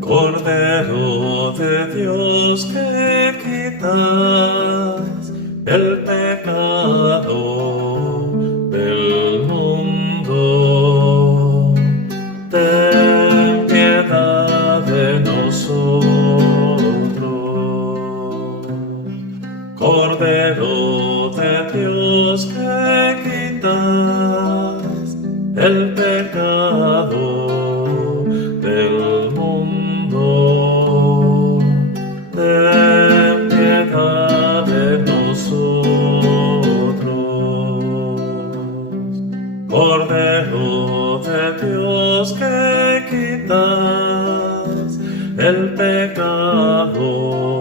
Cordero de Dios que quitas el pecado del mundo, ten piedad de nosotros. Cordero de Dios que quitas el pecado del mundo, ten piedad de nosotros. Cordero de Dios que quitas el pecado